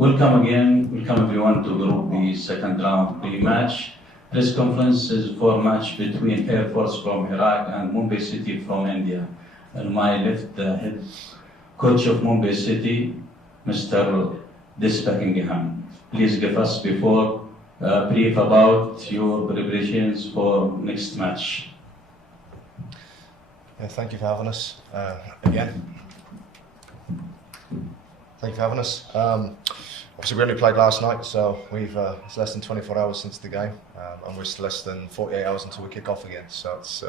Welcome again, welcome everyone to Group B second round pre-match. Press conference is for match between Air Force from Iraq and Mumbai City from India. On my left, the head coach of Mumbai City, Mr. Buckingham. Please give us before brief about your preparations for next match. Yeah, thank you for having us again. Thank you for having us. Obviously, we only played last night, so it's less than 24 hours since the game, and we're less than 48 hours until we kick off again. So it's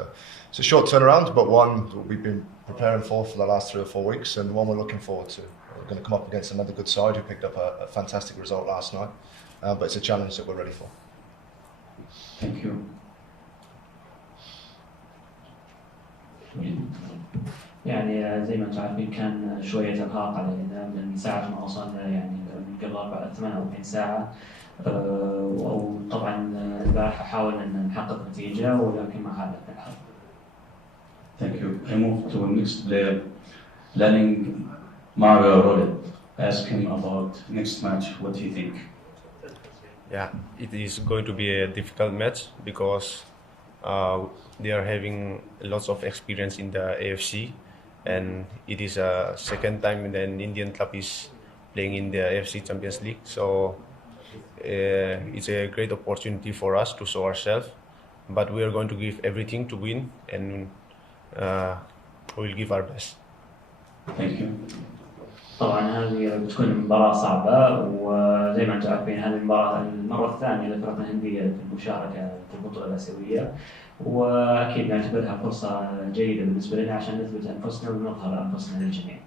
a short turnaround, but one that we've been preparing for the last 3 or 4 weeks, and one we're looking forward to. We're going to come up against another good side who picked up a fantastic result last night, but it's a challenge that we're ready for. Thank you. يعني زي ما انتم عارفين كان شوية إرهاق علينا من ساعة ما وصلنا يعني من قبل 48 ساعة وطبعا البارحة حاولنا أن نحقق نتيجة ولكن ما حالفنا الحظ. Thank you. I move to next player, planning Apuia Ralte. Ask him about next match. What do you think? Yeah, it is going to be a difficult match because they are having lots of experience in the AFC, and it is a second time an Indian club is playing in the AFC Champions League. So it's a great opportunity for us to show ourselves, but we are going to give everything to win, and we will give our best. Thank you. طبعا هذه بتكون مباراة صعبة وزي ما انتم عارفين هذه المرة الثانية للفرق الهندية في المشاركة في البطولة الآسيوية وأكيد نعتبرها فرصة جيدة بالنسبة لنا عشان نثبت أنفسنا ونظهر أنفسنا للجميع.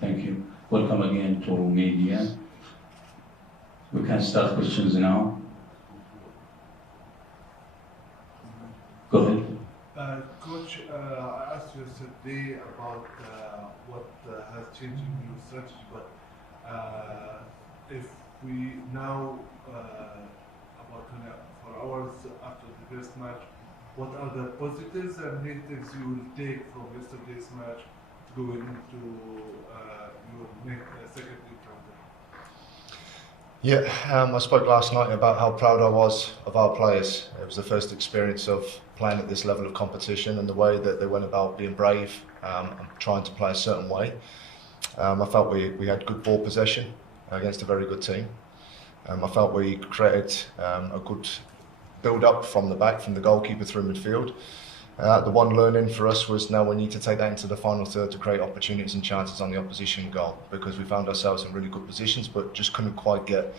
Thank you. Welcome again to media. We can start questions now. Go ahead. Coach, I asked you yesterday about what has changed in your strategy, but if we now, about 24 hours after the first match, what are the positives and negatives you will take from yesterday's match going into your second encounter? Yeah, I spoke last night about how proud I was of our players. It was the first experience of playing at this level of competition and the way that they went about being brave and trying to play a certain way. I felt we had good ball possession against a very good team. I felt we created a good build-up from the back, from the goalkeeper through midfield. The one learning for us was now we need to take that into the final third to create opportunities and chances on the opposition goal, because we found ourselves in really good positions but just couldn't quite get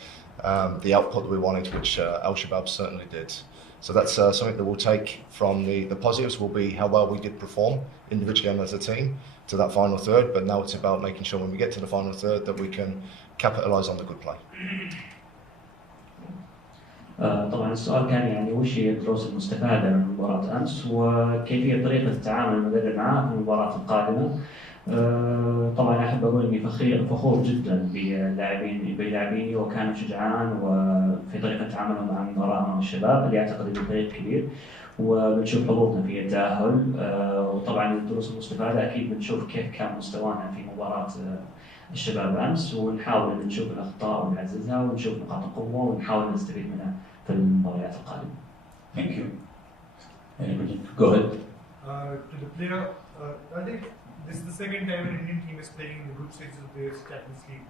the output that we wanted, which Al Shabab certainly did. So that's something that we'll take from the positives will be how well we did perform individually and as a team to that final third, but now it's about making sure when we get to the final third that we can capitalise on the good play. طبعا السؤال كان يعني وش هي الدروس المستفادة من مباراة أمس وكيفية طريقة التعامل المدرب معها في المباراة القادمة. طبعا أحب أقول إني فخور جدا بلاعبيني وكانوا شجعان وفي طريقة تعاملهم مع المباراة أمام الشباب اللي أعتقد إنه فريق كبير وبنشوف حظوظنا في التأهل. وطبعا الدروس المستفادة أكيد بنشوف كيف كان مستوانا في مباراة الشباب أمس ونحاول إن نشوف الأخطاء ونعززها ونشوف نقاط القوة ونحاول نستفيد منها في المباريات القادمة. Thank you. Anybody? Go ahead. To the player, I think this is the second time an Indian team is playing in the group stages of the Champions League.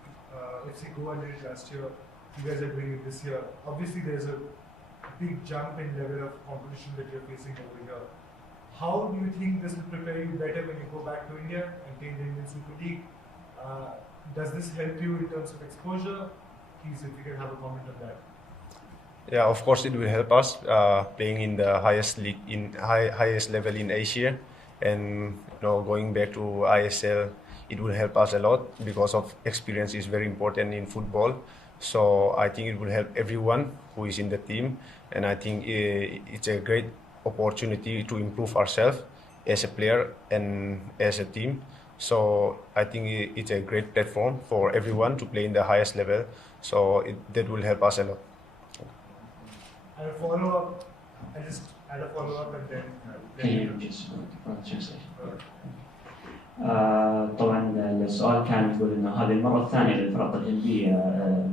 FC Goa did it last year. You guys are doing it this year. Obviously, there's a big jump in level of competition that you're facing over here. How do you think this will prepare you better when you go back to India and play in the Indian Super League? Does this help you in terms of exposure? Please, if you can have a comment on that. Yeah, of course it will help us playing in the highest league highest level in Asia, and going back to ISL, it will help us a lot because of experience is very important in football. So I think it will help everyone who is in the team, and I think it's a great opportunity to improve ourselves as a player and as a team. So I think it's a great platform for everyone to play in the highest level. So that will help us a lot. And a follow-up, I just add a follow-up and then... Can you just translate? طبعا السؤال كان يقول انه هذه المره الثانيه للفرق الهنديه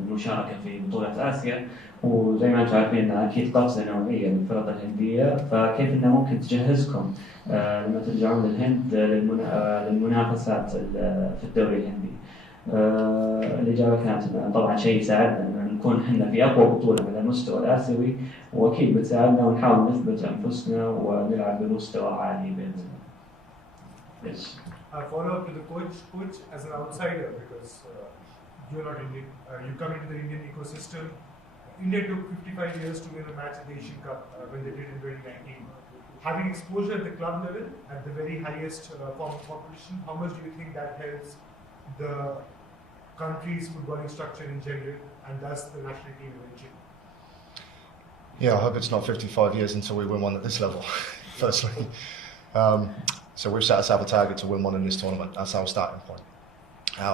المشاركه في بطوله اسيا، وزي ما انتم عارفين اكيد قفزه نوعيه للفرق الهنديه، فكيف انه ممكن تجهزكم لما ترجعون للهند للمنافسات في الدوري الهندي؟ الإجابة كانت طبعا شيء يساعدنا أن نكون احنا في أقوى بطولة على المستوى الآسيوي، وأكيد بتساعدنا ونحاول نثبت أنفسنا ونلعب بمستوى عالي بإذن الله. Yes. A follow-up to the coach as an outsider, because you're not Indian. You come into the Indian ecosystem. India took 55 years to win a match at the Asian Cup when they did in 2019. Having exposure at the club level, at the very highest form of competition, how much do you think that helps the country's footballing structure in general, and thus the national team eventually? Yeah, I hope it's not 55 years until we win one at this level, firstly. So we've set ourselves a target to win one in this tournament. That's our starting point.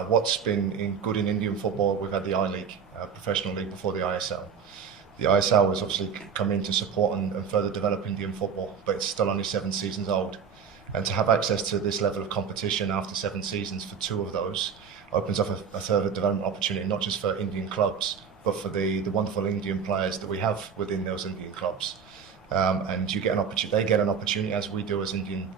What's been good in Indian football, we've had the I-League, professional league before the ISL. The ISL has obviously come in to support and further develop Indian football, but it's still only 7 seasons old. And to have access to this level of competition after 7 seasons for 2 of those opens up a further development opportunity, not just for Indian clubs, but for the wonderful Indian players that we have within those Indian clubs. And you get an opportunity, they get an opportunity, as we do as Indian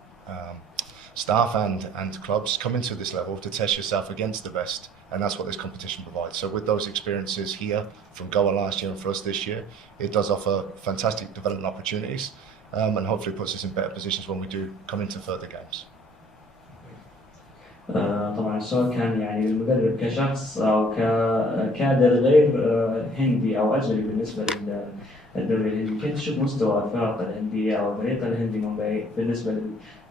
staff and clubs, come into this level to test yourself against the best, and that's what this competition provides. So with those experiences here from Goa last year and for us this year, it does offer fantastic development opportunities, and hopefully puts us in better positions when we do come into further games. طبعا السؤال كان يعني المدرب كشخص او ككادر غير هندي او اجنبي بالنسبه للدوري الهندي، كيف تشوف مستوى الفرق الهنديه او فريق الهندي مومباي بالنسبه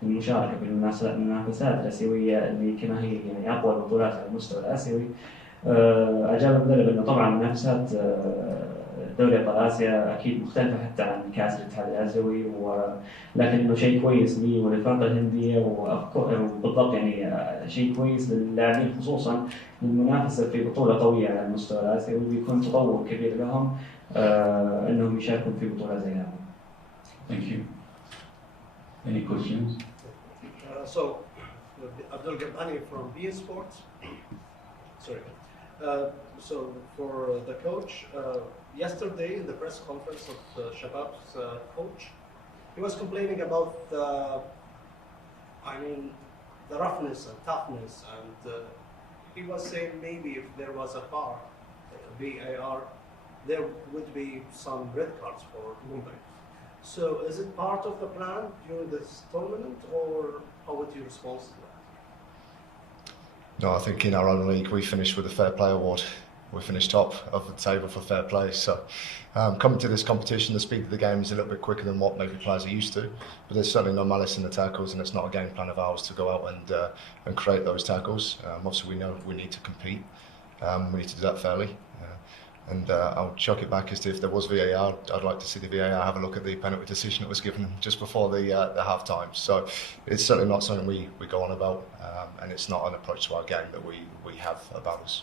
للمشاركه في المنافسات الاسيويه اللي كما هي يعني اقوى البطولات على المستوى الاسيوي؟ اجاب المدرب انه طبعا منافسات دوري ابطال اسيا اكيد مختلفه حتى عن كاس الاتحاد الاسيوي، ولكن انه شيء كويس لي وللفرق الهنديه، وبالضبط يعني شيء كويس للاعبين خصوصا للمنافسه في بطوله قويه على المستوى الاسيوي، وبيكون تطور كبير لهم انهم يشاركون في بطوله زي هذه. Thank you. Any questions? So, Abdul Gabani from BN Sports. Sorry. So for the coach, yesterday in the press conference of Shabab's coach, he was complaining about the roughness and toughness, and he was saying maybe if there was a VAR, there would be some red cards for Mumbai. So is it part of the plan during this tournament, or how would you respond to that? No, I think in our own league we finished with a Fair Play Award. We finished top of the table for fair play. So coming to this competition, the speed of the game is a little bit quicker than what maybe players are used to. But there's certainly no malice in the tackles, and it's not a game plan of ours to go out and create those tackles. Obviously, we know we need to compete. We need to do that fairly. And I'll chuck it back as to if there was VAR, I'd like to see the VAR have a look at the penalty decision that was given just before the half time. So it's certainly not something we go on about, and it's not an approach to our game that we have about us.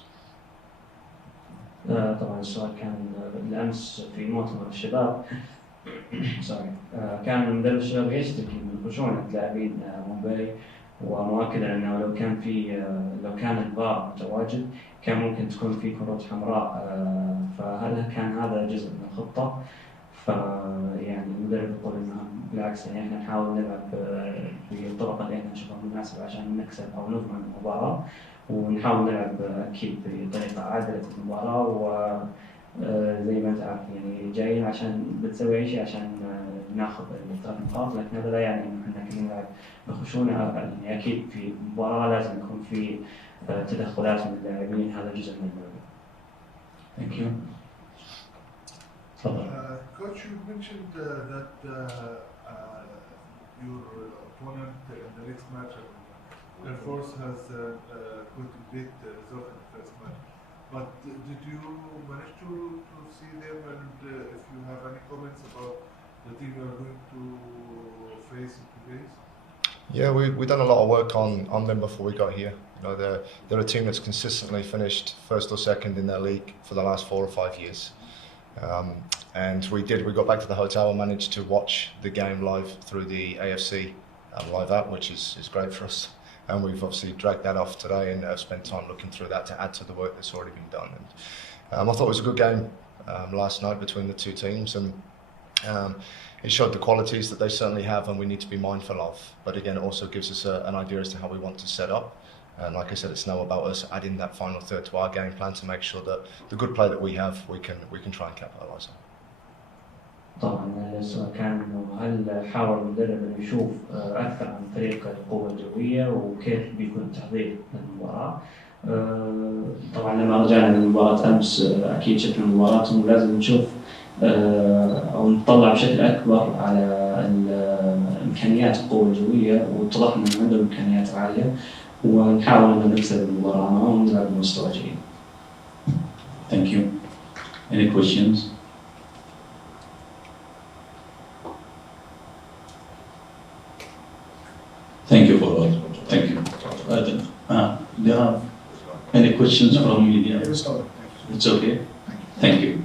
طبعا السؤال كان بالامس في مؤتمر الشباب كان مدرب الشباب يشتكي من خشونه لاعبين مومباي، ومؤكدا انه لو كان الفار متواجد كان ممكن تكون في كروت حمراء، كان هذا جزء من الخطه. فيعني المدرب يقول انه بالعكس يعني احنا نحاول نلعب بالطرق اللي احنا نشوفها مناسبه عشان نكسب او نضمن المباراه، ونحاول نلعب اكيد بطريقه عادله المباراه، وزي ما انت عارف يعني جايين عشان بتسوي اي شيء عشان ناخذ الثلاث نقاط، لكن هذا لا يعني انه احنا كنا نلعب بخشونه. يعني اكيد في مباراه لازم يكون في تدخلات من اللاعبين، هذا جزء من اللعبه. Thank you. Coach, you mentioned that your opponent in the next match, Air Force, has got a great result in the first match. But did you manage to see them, and if you have any comments about the team you are going to face in 2 days? Yeah, we've done a lot of work on them before we got here. You know, they're a team that's consistently finished first or second in their league for the last 4 or 5 years. And we got back to the hotel and managed to watch the game live through the AFC live app, which is great for us. and we've obviously dragged that off today and spent time looking through that to add to the work that's already been done. And I thought it was a good game last night between the two teams, and it showed the qualities that they certainly have and we need to be mindful of. But again, it also gives us an idea as to how we want to set up. And like I said, it's now about us adding that final third to our game plan to make sure that the good play that we have, we can try and capitalise on. طبعا السؤال كان انه هل حاول المدرب انه يشوف اكثر عن فريق القوة الجوية وكيف بيكون التحضير للمباراة. طبعا لما رجعنا من مباراة امس اكيد شفنا المباراة انه لازم نشوف او نطلع بشكل اكبر على امكانيات القوة الجوية، واتضح انه عندهم امكانيات عالية ونحاول ان نكسب المباراة ونلعب بمستوى جيد. Thank you. Any questions? Thank you for all. Thank you. Do you have any questions from media? It's okay. Thank you.